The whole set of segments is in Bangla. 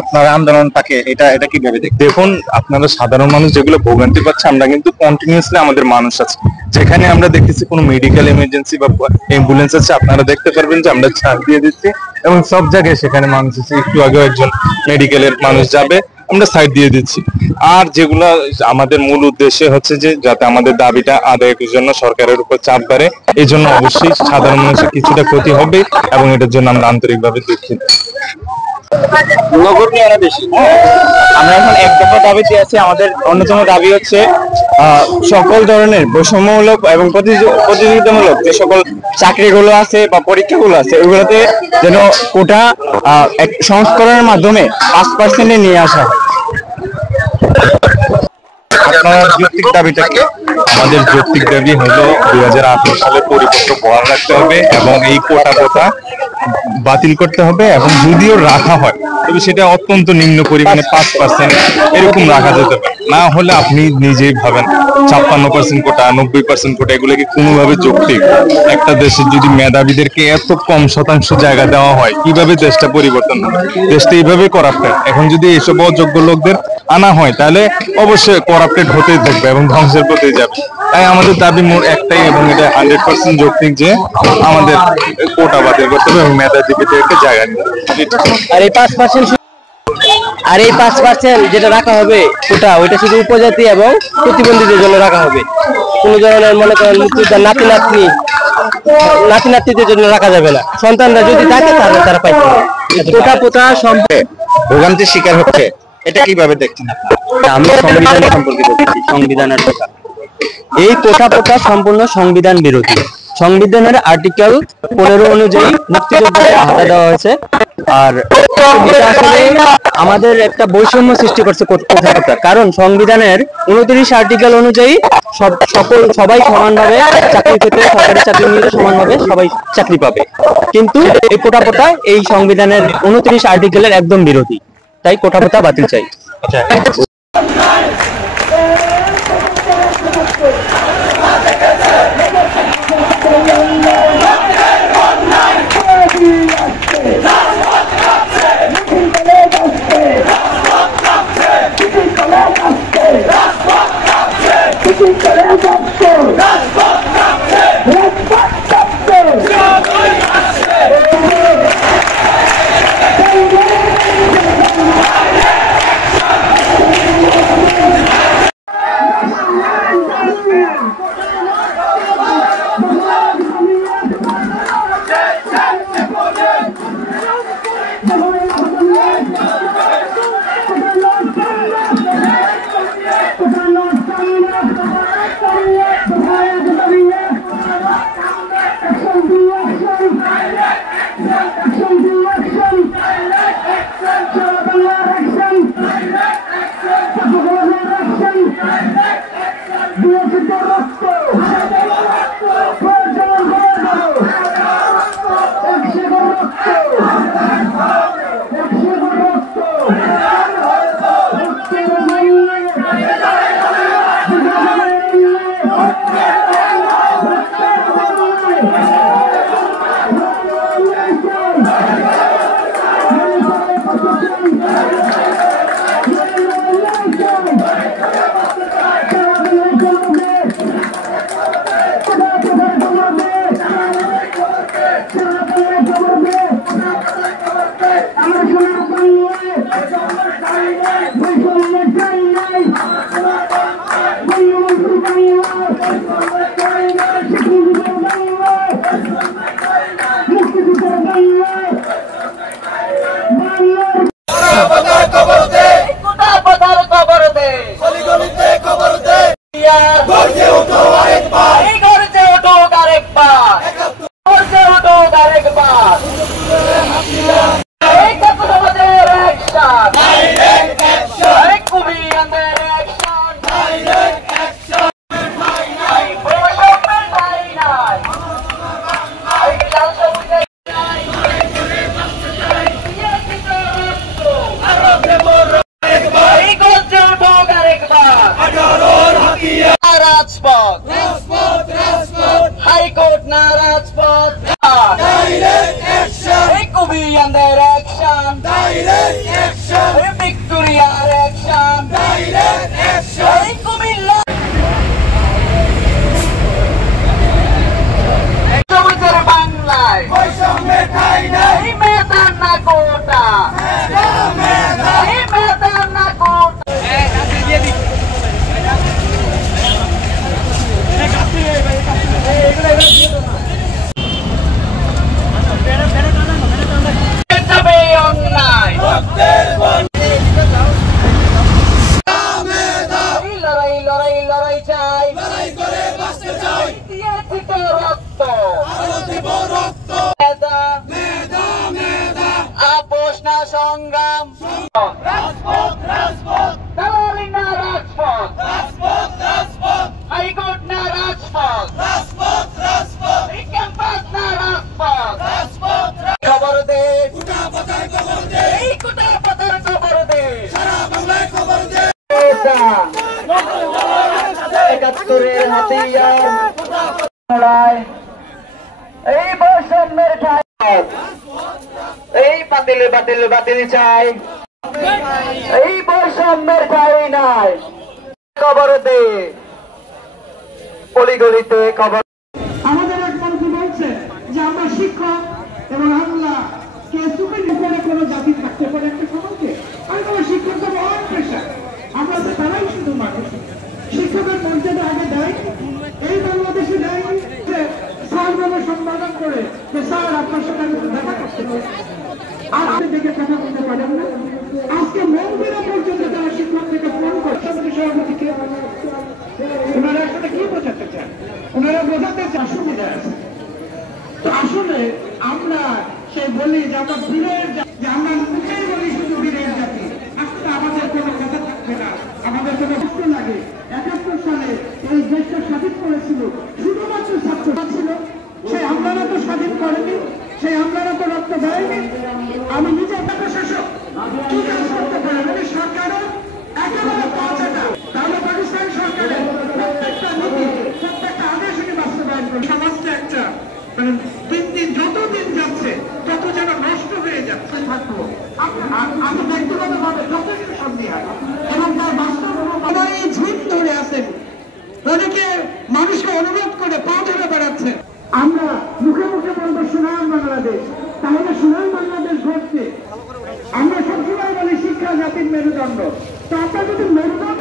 আপনারা আন্দোলনটাকে এটা এটা কিভাবে দেখুন? আপনারা সাধারণ মানুষ যেগুলো ভোগান্তি পাচ্ছে, আমরা কিন্তু কন্টিনিউসলি আমাদের মানুষ আছে, যেখানে আমরা দেখতেছি কোনো মেডিকেল এমার্জেন্সি বা অ্যাম্বুলেন্স আছে, আপনারা দেখতে পারবেন যে আমরা ছাড় দিয়ে দিচ্ছি এবং সব জায়গায় সেখানে মানুষ আছে। একটু আগে একজন মেডিকেলের মানুষ যাবে, আমরা সাইড দিয়ে দিচ্ছি। আর যেগুলো আমাদের মূল উদ্দেশ্য হচ্ছে যে যাতে আমাদের দাবিটা আদায়ের জন্য সরকারের উপর চাপ বাড়ে, এই জন্য অবশ্যই সাধারণ মানুষের কিছুটা ক্ষতি হবে এবং এটার জন্য আমরা আন্তরিকভাবে দুঃখিত। আমরা এখন এক দফা দাবিতে আছি। আমাদের অন্যতম দাবি হচ্ছে সকল ধরনের বৈষম্যমূলক এবং প্রতিযোগিতামূলক যে সকল চাকরিগুলো আছে বা পরীক্ষাগুলো আছে, ওইগুলোতে যেন কোটা সংস্করণের মাধ্যমে 5% নিয়ে আসা হয়। আপনার যৌক্তিক দাবিটা কি? আমাদের যৌক্তিক দাবি হলো 2018 সালে পরিপত্র বহাল রাখতে হবে এবং এই কোটা বাতিল করতে হবে, এবং যদিও রাখা হয় তবে সেটা অত্যন্ত নিম্ন পরিমাণে 5% এরকম রাখা যেতে পারে। না হলে আপনি নিজেই ভাবেন 56% কোটা, 90% কোটা, এগুলো কি কোনোভাবে যৌক্তিক? একটা দেশের যদি মেধাবীদেরকে এত কম শতাংশ জায়গা দেওয়া হয়, কিভাবে দেশটা পরিবর্তন হবে? দেশটা এইভাবে করাপ্টেড। এখন যদি এইসব অযোগ্য লোকদের আনা হয় তাহলে অবশ্যই করাপ্টেড হতেই থাকবে এবং ধ্বংসের পথে যাবে। তাই আমাদের দাবি একটাই, এবং এটা 100% যৌক্তিক, যে আমাদের কোটা বাতিল করতে হবে এবং মেধাবীদেরকে জায়গা দিতে হবে। আর এই 5% যেটা রাখা হবে কোটা, ওইটা শুধু উপজাতি এবং প্রতিবন্ধীদের জন্য রাখা হবে। কোন ধরনের মনে করেন মুক্তিযোদ্ধার নাতি নাতনিদের জন্য রাখা যাবে না। সন্তানরা যদি থাকে তাহলে তারা পাইতে হবে। কোটা ভোগান্তির শিকার হচ্ছে, এটা কিভাবে দেখছেন? আমি সংবিধান সম্পর্কে বলছি। সংবিধানের কথা, এই কোটা সম্পূর্ণ সংবিধান বিরোধী। সংবিধানের আর্টিকেল 15 অনুযায়ী মুক্তিযোদ্ধাদের ভাতা দেওয়া হয়েছে। আর এটা আসলে আমাদের একটা বৈষম্য সৃষ্টি করছে কোটা, কারণ সংবিধানের 29 আর্টিকেল অনুযায়ী সবাই সমানভাবে চাকরি পেতে, সরকারি চাকরি নিতে সমানভাবে সবাই চাকরি পাবে। কিন্তু এই কোটা এই সংবিধানের 29 আর্টিকেলের একদম বিরোধী। তাই কোটা বাতিল চাই। हाईकोर्ट ना राजपथ डायरेक्ट एक्शन, कुबी अंदर एक्शन डायरेक्ट লড়াই লড়াই লড়াই চাই, লড়াই করে বাঁচতে চাই, দিয়েছি তো রক্ত, আরো দেব রক্ত, মেধা মেধা মেধা, আপোষ না সংগ্রাম, রাজপথ রাজপথ, দালালি না রাজপথ, রাজপথ রাজপথ, হাইকোর্ট না রাজপথ, রাজপথ রাজপথ, এই ক্যাম্পাস না রাজপথ, রাজপথ। খবর দে, কোটা পাতার খবর দে, এই কোটা পাতার খবর দে, সারা বাংলায় খবর দে। একাত্তরের হাতিয়ার, এই বৈষম্যের ঠাই, এই বাতিল বাতিল বাতিল চাই, এই বৈষম্যের ঠাই নাই। খবর দে, অলিগলিতে খবর। আমাদের এক মন্ত্রী বলছে যে আমরা শিক্ষক এবং আমরা কে সুপ্রিম কোর্টে কোনো জাতি থাকতে পারে একটা সমাজে। আমি কোনো শিক্ষক তো মহান পেশা, আমরা তো তারাই শুধু মানুষ। শিক্ষকের মর্যাদা আগে দেয়, এই বাংলাদেশে দেয় যে স্যার বলে সম্বোধন করে যে স্যার আপনার সাথে আমি দেখা করতে পারি, আর আপনি দেখে কথা বলতে পারেন না। আজকে মন্ত্রীরা পর্যন্ত তারা শিক্ষক থেকে ফোন করে সমিতি সভাপতিকে, ওনারা আসলে কি বোঝাতে চান? ওনারা বোঝাতে চান সুবিধা আছে। তো আসলে আমরা সেই বলি যে আমরা বীরের জাতি, যে আমরা মুখেই বলি শুধু বীরের জাতি, আসলে আমাদের কোনো কথা থাকবে না, আমাদের কোনো কষ্ট লাগে। ৭১ সালে এই দেশটা স্বাধীন করেছিল শুধুমাত্র ছাত্র ছিল, সেই আমলারা তো স্বাধীন করেনি, সেই আমলারা তো রক্ত দেয়নি। আমি নিজে একটা প্রশাসক, কি কাজ করতে পারেন? আমি সরকারও একেবারে পৌঁছাটা, তাহলে পাকিস্তান সরকারের প্রত্যেকটা নীতি, প্রত্যেকটা আদেশ উনি বাস্তবায়ন করেন। সমাজটা একটা মানে দিন যতদিন যাচ্ছে তত যেন নষ্ট হয়ে যাচ্ছে থাকবো। আমি ব্যক্তিগতভাবে যথেষ্ট সন্দেহ এবং তার বাস্তব এই ঝিম ধরে আছেন, অনেকে মানুষকে অনুরোধ করে পা ধরে বেড়াচ্ছে। আমরা মুখে মুখে বলবো সুনাম বাংলাদেশ, তাহলে সুনাম বাংলাদেশ ঘটছে। আমরা সবসময় বলি শিক্ষা জাতির মেরুদণ্ড, তো আমরা যদি মেরুদণ্ড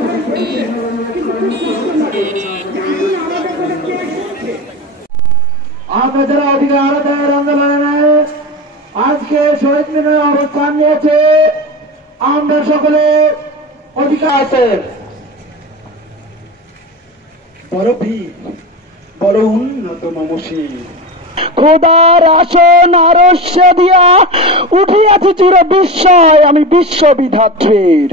আমরা যারা অধিকার আদায়ের আন্দোলনে আজকে শহীদ মিনারে অবস্থান নিয়েছে, আমরা সকলে অধিকার আছে। বড় ভিড়, বড় উন্নত মমশীল, খোদার আসন আরস্য দিয়া উঠিয়াছে চির বিস্ময়, আমি বিশ্ববিধাত্রীর।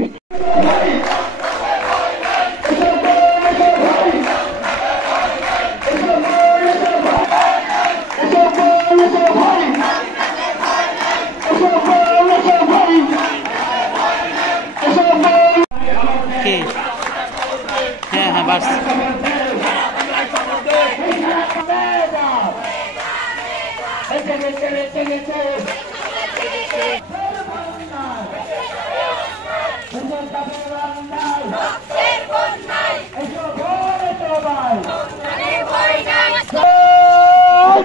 হ্যাঁ হ্যাঁ বাস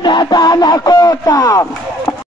নেতা না কোটা